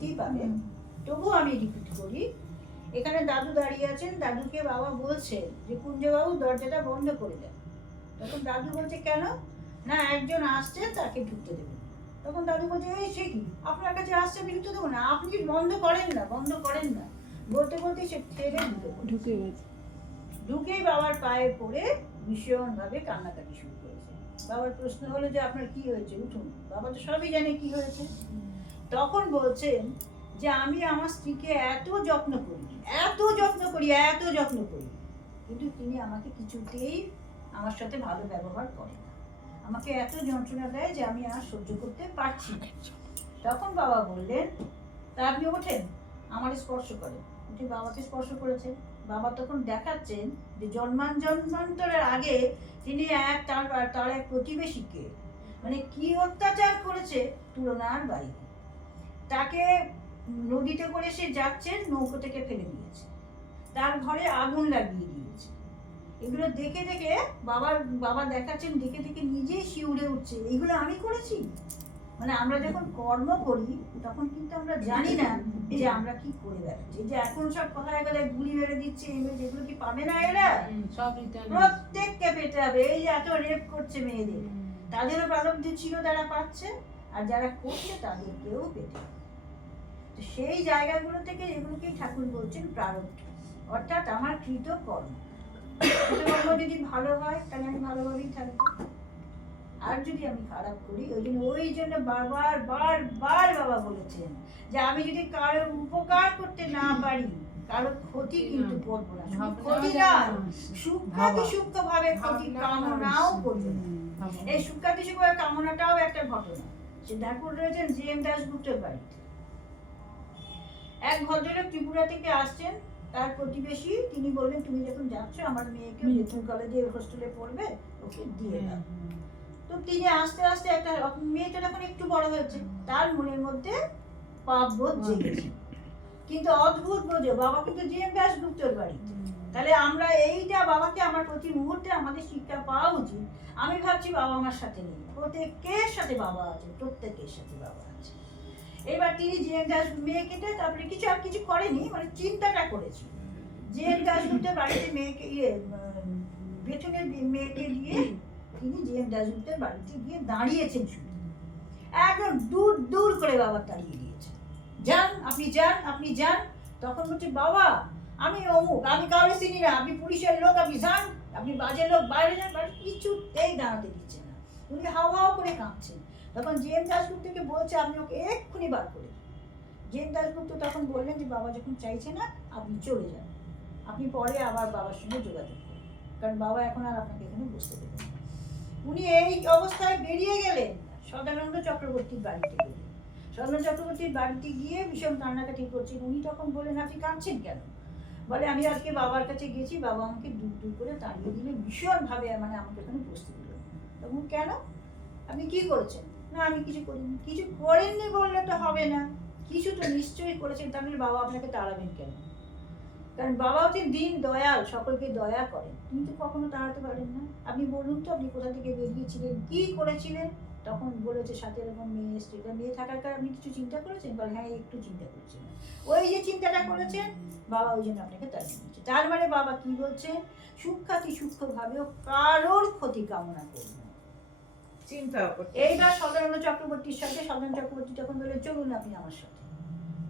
শুনতেই পাবে তবুও আমি রিপিট করি এখানে দাদু দাঁড়িয়ে আছেন দাদুকে বাবা বলছে যে কুঞ্জবাবু দরজাটা বন্ধ করে দেন। তখন দাদু বলছে কেন? না একজন আসছে তাকে ঢুকতে দেবেন তখন দাদু বলছে এই সে কি? আপনার কাছে আসছে আমি ঢুকতে দেবো না? আপনি বন্ধ করেন না বন্ধ করেন না। বলতে বলতে সে ঠেলে পড়েছে। ঢুকে গেছে। ঢুকেই বাবার পায়ে পড়ে ভীষণভাবে কান্নাকাটি শুরু করেছে। বাবার প্রশ্ন হলো যে আপনার কি হয়েছে? উঠুন। বাবা তো সবই জানে কি হয়েছে। তখন বলছেন যে আমি আমার স্ত্রীকে এত যত্ন করি, এত যত্ন করি, এত যত্ন করি। কিন্তু তিনি আমাকে কিছুতেই আমার সাথে ভালো ব্যবহার করেন না। আমাকে এত যন্ত্রণা দেয় যে আমি আর সহ্য করতে পারছি না। তখন বাবা বললেন তা আপনি ওঠেন, আমার স্পর্শ করেন উঠে বাবাকে স্পর্শ করেছেন। বাবা তখন দেখাচ্ছেন যে জন্মান জন্মান্তরের আগে তিনি এক তার তার এক প্রতিবেশীকে মানে কি অত্যাচার করেছে তুলনার বাইরে। তাকে নদীতে করে সে যাচ্ছে নৌকো থেকে ফেলে দিয়েছে। তার ঘরে আগুন লাগিয়ে দিয়েছে। এগুলো দেখে দেখে বাবার বাবা দেখাচ্ছেন দেখে দেখে নিজেই শিউরে উঠছে। এগুলো আমি করেছি। মানে আমরা যখন কর্ম করি তখন কিন্তু আমরা জানি না যে আমরা কি করে বেড়াচ্ছি। যে এখন সব কথায় কথায় গুলি মেরে দিচ্ছে এগুলো কি পাবে না এরা? সব প্রত্যেককে পেতে হবে। এই যে এত রেপ করছে মেয়েদের। তাদেরও প্রারব্ধ ছিল তারা পাচ্ছে। আর যারা করছে তাদেরকেও পেতে। তো সেই জায়গাগুলো থেকে এগুলোকেই ঠাকুর বলছেন প্রারব্ধ। অর্থাৎ আমার কৃত কর্ম কর্ম যদি ভালো হয় তাহলে আমি ভালোভাবেই থাকব। আর যদি আমি খারাপ করি ওই জন্য ওই জন্য বারবার বারবার বাবা বলেছেন যে আমি যদি কারোর উপকার করতে না পারি কারোর ক্ষতি কিন্তু করব না। ক্ষতি না সূক্ষ্মাতি সূক্ষ্ম ভাবে ক্ষতি কামনাও করবে না। এই সুখ্যাতি সুখের কামনাটাও একটা ঘটনা। সে ঠাকুর রয়েছেন জি এম দাসগুপ্তের বাড়িতে। এক ভদ্রলোক ত্রিপুরা থেকে আসছেন তার প্রতিবেশী তিনি বললেন তুমি যখন যাচ্ছ আমার মেয়েকে হুম। কলেজে হোস্টেলে পড়বে ওকে দিয়ে দাও। তো তিনি আস্তে আস্তে একটা মেয়েটা যখন একটু বড় হয়েছে তার মনের মধ্যে পাপ বোধ জেগেছে কিন্তু অদ্ভুত বোঝে বাবা কিন্তু জি এম দাসগুপ্তর বাড়িতে। তাহলে আমরা এইটা বাবাকে আমার প্রতি মুহূর্তে আমাদের শিক্ষা পাওয়া উচিত। আমি ভাবছি বাবা আমার সাথে নেই। প্রত্যেকের সাথে বাবা আছে, প্রত্যেকের সাথে বাবা আছে। এবার তিনি জিএন দাস মেয়েকে দিয়ে তারপরে কিছু আর কিছু করেনি মানে চিন্তাটা করেছে। জিএন দাসগুপ্তের বাড়িতে মেয়েকে ইয়ে বেতনের মেয়েকে দিয়ে তিনি জিএন দাসগুপ্তের বাড়িতে গিয়ে দাঁড়িয়েছেন শুধু। একদম দূর দূর করে বাবা দাঁড়িয়ে দিয়েছে। যান, আপনি যান আপনি যান। তখন বলছে, বাবা আমি অমুক, আমি কাউকে চিনি না, আপনি পুলিশের লোক, আপনি যান, আপনি বাজে লোক, বাইরে যান বাইরে কিছুতেই দাঁড়াতে দিচ্ছে না। উনি হাও হাও করে কাঁদছেন। তখন জেম দাসগুপ্তকে বলছে, আপনি ওকে এক্ষুনি বার করে দিন। জেম দাসগুপ্ত তখন বললেন যে, বাবা যখন চাইছে না, আপনি চলে যান। আপনি পরে আবার বাবার সঙ্গে যোগাযোগ করুন। কারণ বাবা এখন আর আপনাকে এখানে বসতে দেবেন না। উনি এই অবস্থায় বেরিয়ে গেলেন সদানন্দ চক্রবর্তীর বাড়িতে গেলেন সদানন্দ চক্রবর্তীর বাড়িতে গিয়ে ভীষণ কান্নাকাটি করছেন। উনি তখন বললেন, আপনি কাঁদছেন কেন? বলে, আমি আজকে বাবার কাছে গেছি বাবা আমাকে দূর দূর করে তাড়িয়ে দিলে ভীষণভাবে মানে আমাকে ওখানে বসতে দিল তখন কেন? আপনি কি করেছেন? না, আমি কিছু করিনি। কিছু করেননি বললে তো হবে না। কিছু তো নিশ্চয়ই করেছেন। তাহলে বাবা আপনাকে তাড়াবেন কেন? কারণ বাবা হচ্ছে দিন দয়াল, সকলকে দয়া করেন, কিন্তু কখনো তাড়াতে পারেন না। আপনি বলুন তো, আপনি কোথা থেকে বেরিয়েছিলেন? কি করেছিলেন? তখন বলেছে সাথে এরকম মেয়ে এসছে। মেয়ে থাকার কারণে আপনি কিছু চিন্তা করেছেন? বলে হ্যাঁ একটু চিন্তা করছেন ওই যে চিন্তাটা করেছেন বাবা ওই জন্য আপনাকে তাড়িয়ে দিচ্ছে। তার মানে বাবা কি বলছে? সূক্ষাতি সূক্ষ্মভাবেও কারোর ক্ষতি কামনা করবে চিন্তা এইবার সদানন্দ চক্রবর্তীর সাথে সদানন্দ চক্রবর্তী তখন বলে চলুন আপনি আমার সাথে।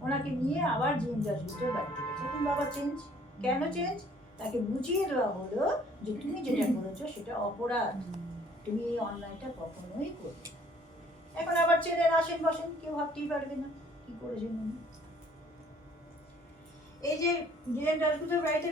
ওনাকে নিয়ে আবার জিএম দাসগুপ্তের বাড়িতে গেছে। এখন বাবা চেঞ্জ? কেন চেঞ্জ? তাকে বুঝিয়ে দেওয়া হলো যে তুমি যেটা করেছ সেটা অপরাধ। তুমি এই অনলাইনটা কখনোই করবে এখন আবার ছেলের আসেন বসেন কেউ ভাবতেই পারবে না কি করেছেন উনি। এই যে জিএম দাসগুপ্তের বাড়িতে